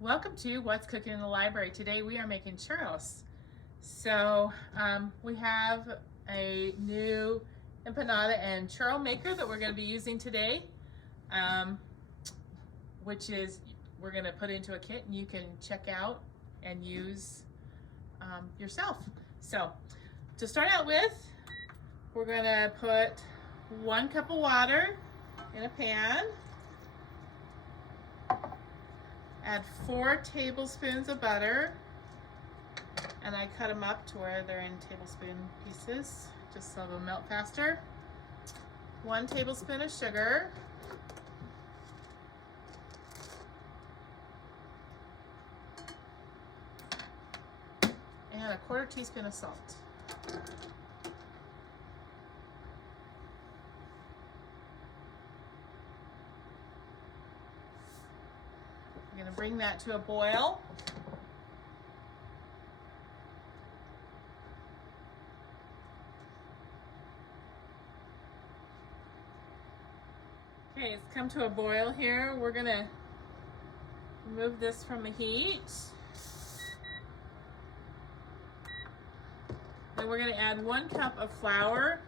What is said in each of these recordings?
Welcome to What's Cooking in the Library. Today we are making churros. So we have a new empanada and churro maker that we're going to be using today, which is we're going to put into a kit and you can check out and use yourself. So to start out with, we're going to put 1 cup of water in a pan. Add 4 tablespoons of butter, and I cut them up to where they're in tablespoon pieces, just so they'll melt faster. 1 tablespoon of sugar. And a 1/4 teaspoon of salt. I'm going to bring that to a boil. Okay, it's come to a boil here. We're going to remove this from the heat. Then we're going to add 1 cup of flour,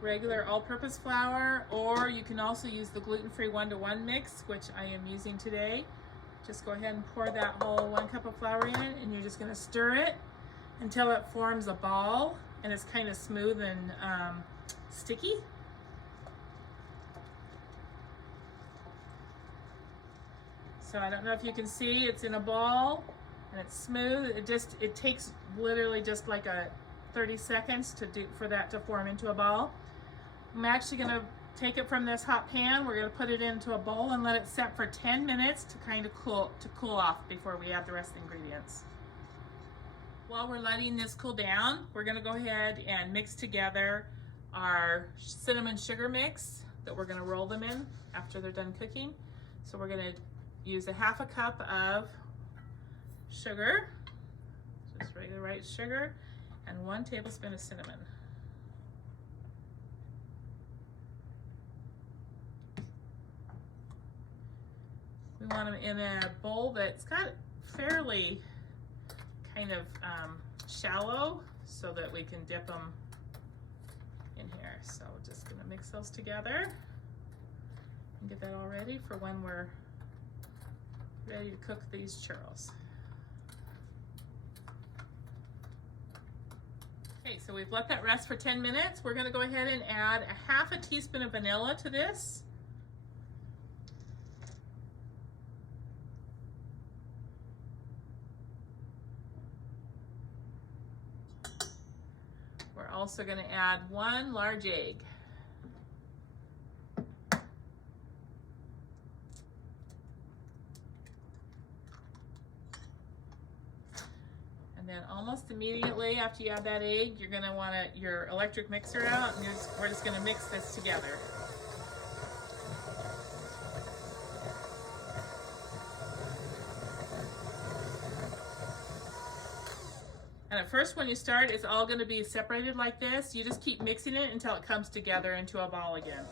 regular all-purpose flour, or you can also use the gluten-free 1-to-1 mix, which I am using today. Just go ahead and pour that whole 1 cup of flour in, and you're just going to stir it until it forms a ball and it's kind of smooth and sticky. So I don't know if you can see, it's in a ball and it's smooth. It takes literally just like 30 seconds for that to form into a ball. I'm actually going to take it from this hot pan. We're going to put it into a bowl and let it set for 10 minutes to kind of cool off before we add the rest of the ingredients. While we're letting this cool down, we're going to go ahead and mix together our cinnamon sugar mix that we're going to roll them in after they're done cooking. So we're going to use 1/2 cup of sugar, just regular white sugar, and 1 tablespoon of cinnamon. We want them in a bowl that's got fairly kind of shallow so that we can dip them in here. So we're just gonna mix those together and get that all ready for when we're ready to cook these churros. Okay, so we've let that rest for 10 minutes. We're gonna go ahead and add 1/2 teaspoon of vanilla to this. We're also going to add 1 large egg. And then almost immediately after you add that egg, you're going to want your electric mixer out, and we're just going to mix this together. And at first, when you start, it's all going to be separated like this. You just keep mixing it until it comes together into a ball again.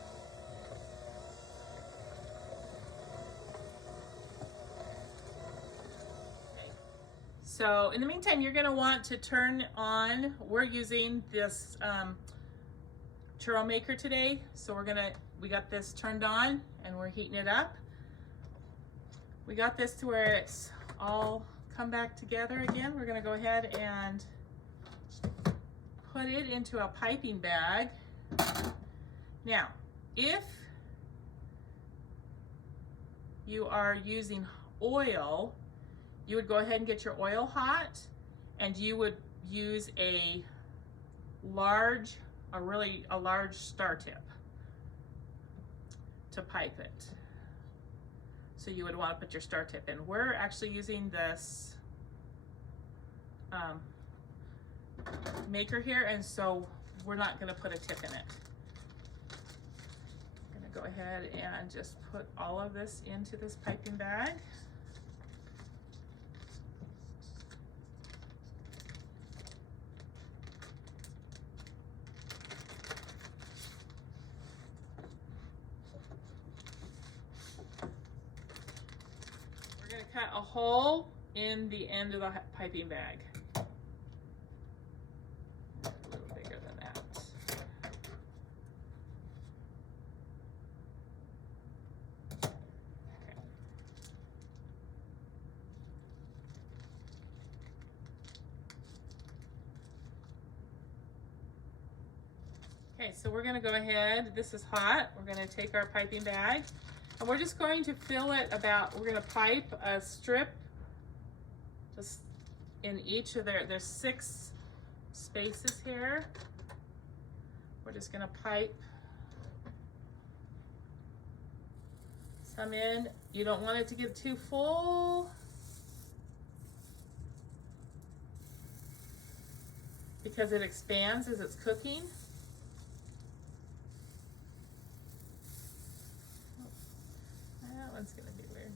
Okay. So in the meantime, you're going to want to turn on, we're using this churro maker today. So we got this turned on and we're heating it up. We got this to where it's all come back together again. We're going to go ahead and put it into a piping bag. Now, if you are using oil, you would go ahead and get your oil hot, and you would use a large star tip to pipe it. So you would want to put your star tip in. We're actually using this maker here, and so we're not going to put a tip in it. I'm going to go ahead and just put all of this into this piping bag. cut a hole in the end of the piping bag. A little bigger than that. Okay, so we're gonna go ahead, this is hot, we're gonna take our piping bag and we're just going to fill it we're gonna pipe a strip just in each of there's 6 spaces here. We're just gonna pipe some in. You don't want it to get too full because it expands as it's cooking. That one's gonna be weird.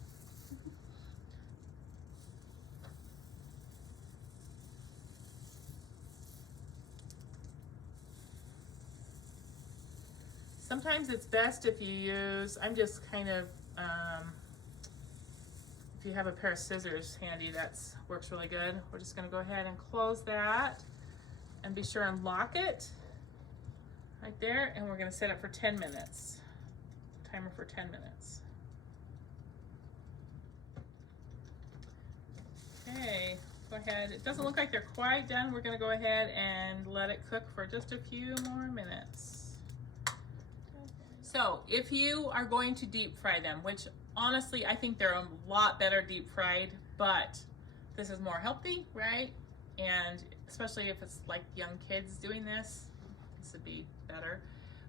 Sometimes it's best if you use, I'm just kind of, if you have a pair of scissors handy, that's works really good. We're just gonna go ahead and close that and be sure and lock it right there. And we're gonna set it for 10 minutes. Timer for 10 minutes. Okay, go ahead. It doesn't look like they're quite done. We're gonna go ahead and let it cook for just a few more minutes. So if you are going to deep fry them, which honestly, I think they're a lot better deep fried, but this is more healthy, right? And especially if it's like young kids doing this would be better.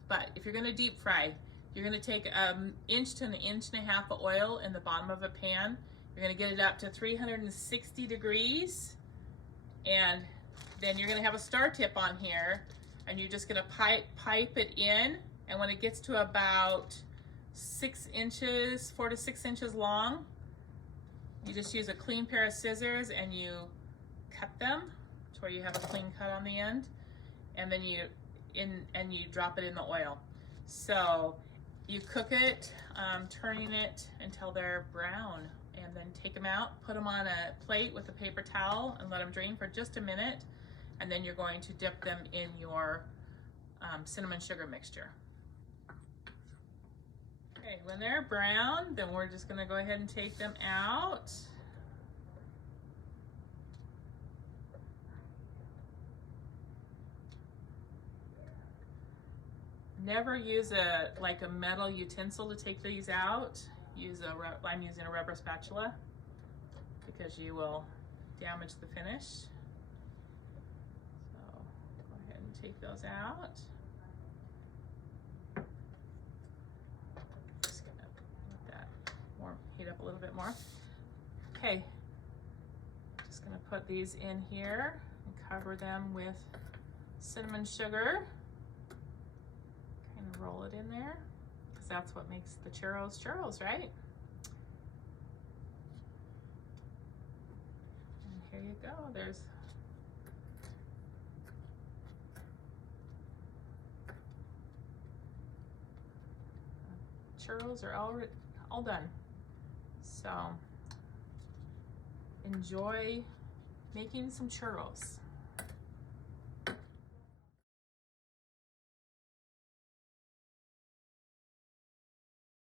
But if you're gonna deep fry, you're gonna take 1 inch to 1.5 inches of oil in the bottom of a pan. You're gonna get it up to 360 degrees. And then you're gonna have a star tip on here and you're just gonna pipe it in. And when it gets to about 6 inches, 4 to 6 inches long, you just use a clean pair of scissors and you cut them to where you have a clean cut on the end, and then you drop it in the oil. So you cook it, turning it until they're brown, and then take them out, put them on a plate with a paper towel and let them drain for just a minute, and then you're going to dip them in your cinnamon sugar mixture. Okay, when they're brown, then we're just gonna go ahead and take them out. Never use a metal utensil to take these out. I'm using a rubber spatula because you will damage the finish. So go ahead and take those out. Heat up a little bit more. Okay, just gonna put these in here and cover them with cinnamon sugar. Kind of roll it in there because that's what makes the churros churros, right? And here you go. There's churros are all done. So enjoy making some churros.